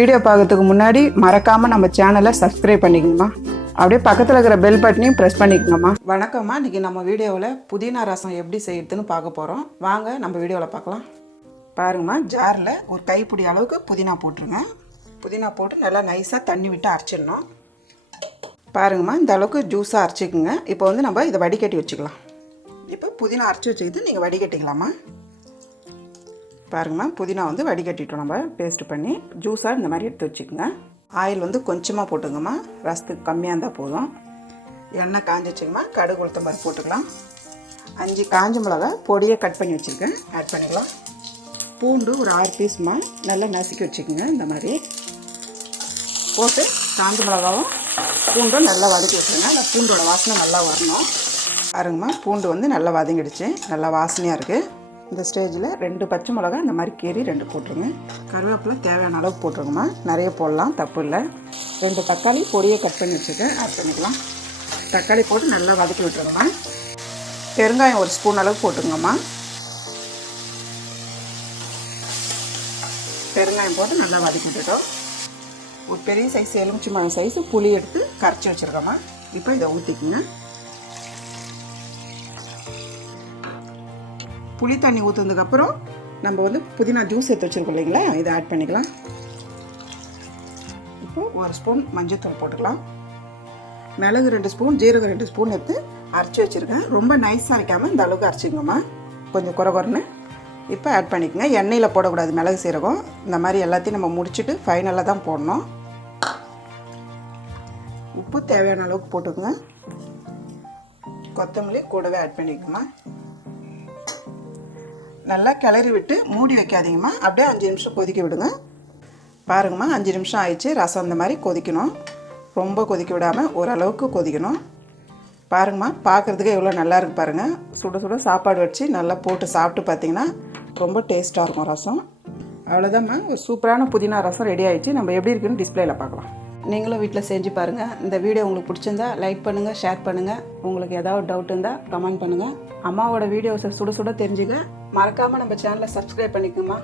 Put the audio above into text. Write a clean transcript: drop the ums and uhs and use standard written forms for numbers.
Video பார்க்கறதுக்கு முன்னாடி மறக்காமல் நம்ம சேனலை சப்ஸ்கிரைப் பண்ணிக்கணுமா. அப்படியே பக்கத்தில் இருக்கிற பெல் பட்டனையும் ப்ரெஸ் பண்ணிக்கணுமா. வணக்கம்மா. இன்றைக்கி நம்ம வீடியோவில் புதினா ரசம் எப்படி செய்யறதுன்னு பார்க்க போகிறோம். வாங்க நம்ம வீடியோவில் பார்க்கலாம். பாருங்கம்மா, ஜாரில் ஒரு கைப்பிடி அளவுக்கு புதினா போட்டுருங்க. புதினா போட்டு நல்லா நைஸாக தண்ணி விட்டு அரைச்சிடணும். பாருங்கம்மா, இந்த அளவுக்கு ஜூஸாக அரைச்சிக்குங்க. இப்போ வந்து நம்ம இதை வடிகட்டி வச்சுக்கலாம். இப்போ புதினா அரைச்சி வச்சுக்கிட்டு நீங்கள் வடிகட்டிக்கலாமா. பாருங்கம்மா, புதினா வந்து வடிகட்டிட்டோம். நம்ம பேஸ்ட் பண்ணி ஜூஸாக இந்த மாதிரி எடுத்து வச்சுக்கோங்க. ஆயில் வந்து கொஞ்சமாக போட்டுங்கம்மா, ரசத்துக்கு கம்மியாக இருந்தால் போதும். எண்ணெய் காஞ்சி வச்சுக்கோமா, கடுகு உளுத்தம் பருப்பு போட்டுக்கலாம். 5 காஞ்ச மிளகா பொடியை கட் பண்ணி வச்சுருக்கேன், ஆட் பண்ணிக்கலாம். பூண்டு ஒரு 6 பீஸ்மா நல்லா நசுக்கி வச்சுக்கோங்க. இந்த மாதிரி போட்டு காஞ்ச மிளகாவும் பூண்டும் நல்லா வதக்கி வச்சுருங்க. அந்த பூண்டோட வாசனை நல்லா வரணும். பாருங்கம்மா, பூண்டு வந்து நல்லா வதங்கிடுச்சு, நல்லா வாசனையாக இருக்குது. இந்த ஸ்டேஜில் 2 பச்சை மிளகா இந்த மாதிரி கீரி 2 போட்டுருங்க. கருவேப்பிலை தேவையான அளவுக்கு போட்டுருங்கம்மா, நிறைய போடலாம், தப்பு இல்லை. 2 தக்காளி பொடியை கட் பண்ணி வச்சுருக்கேன், ஆட் பண்ணிக்கலாம். தக்காளி போட்டு நல்லா வதக்கி விட்டுருங்கம்மா. பெருங்காயம் 1 ஸ்பூன் அளவுக்கு போட்டுருங்கம்மா. பெருங்காயம் போட்டு நல்லா வதக்கி விட்டுட்டோம். ஒரு பெரிய சைஸ் எலுமிச்சம்பழம் சைஸு புளி எடுத்து கரைச்சி வச்சுருக்கோம்மா. இப்போ இதை ஊற்றிக்குங்க. புளி தண்ணி ஊற்றுனதுக்கப்புறம் நம்ம வந்து புதினா ஜூஸ் எடுத்து வச்சுருக்கோம் இல்லைங்களா, இதை ஆட் பண்ணிக்கலாம். இப்போது 1 ஸ்பூன் மஞ்சள்தூள் போட்டுக்கலாம். மிளகு 2 ஸ்பூன், ஜீரகம் 2 ஸ்பூன் எடுத்து அரைச்சி வச்சுருக்கேன். ரொம்ப நைஸாக அரைக்காமல் இந்த அளவுக்கு அரைச்சிக்கோங்கம்மா, கொஞ்சம் குறைன்னு. இப்போ ஆட் பண்ணிக்கோங்க. எண்ணெயில் போடக்கூடாது மிளகு சீரகம். இந்த மாதிரி எல்லாத்தையும் நம்ம முடிச்சுட்டு ஃபைனலாக தான் போடணும். உப்பு தேவையான அளவுக்கு போட்டுக்கோங்க. கொத்தமல்லி கூடவே ஆட் பண்ணிக்கோங்கம்மா. நல்லா கிளறி விட்டு மூடி வைக்காதீங்கம்மா, அப்படியே 5 நிமிஷம் கொதிக்க விடுங்க. பாருங்கம்மா, 5 நிமிஷம் ஆயிடுச்சு. ரசம் இந்த மாதிரி கொதிக்கணும், ரொம்ப கொதிக்க விடாமல் ஓரளவுக்கு கொதிக்கணும். பாருங்கம்மா, பார்க்குறதுக்கு எவ்வளோ நல்லா இருக்குது பாருங்கள். சுட சுட சாப்பாடு வச்சு நல்லா போட்டு சாப்பிட்டு பார்த்தீங்கன்னா ரொம்ப டேஸ்ட்டாக இருக்கும் ரசம். அவ்வளோதாம்மா, ஒரு சூப்பரான புதினா ரசம் ரெடி ஆகிடுச்சு. நம்ம எப்படி இருக்குன்னு டிஸ்பிளேயில் பார்க்கலாம். நீங்களும் வீட்டில் செஞ்சு பாருங்கள். இந்த வீடியோ உங்களுக்கு பிடிச்சிருந்தா லைக் பண்ணுங்கள், ஷேர் பண்ணுங்கள். உங்களுக்கு ஏதாவது டவுட் இருந்தால் கமெண்ட் பண்ணுங்கள். அம்மாவோட வீடியோஸை சுட சுட தெரிஞ்சுக்க மறக்காமல் நம்ம சேனலை சப்ஸ்கிரைப் பண்ணிக்கோமா.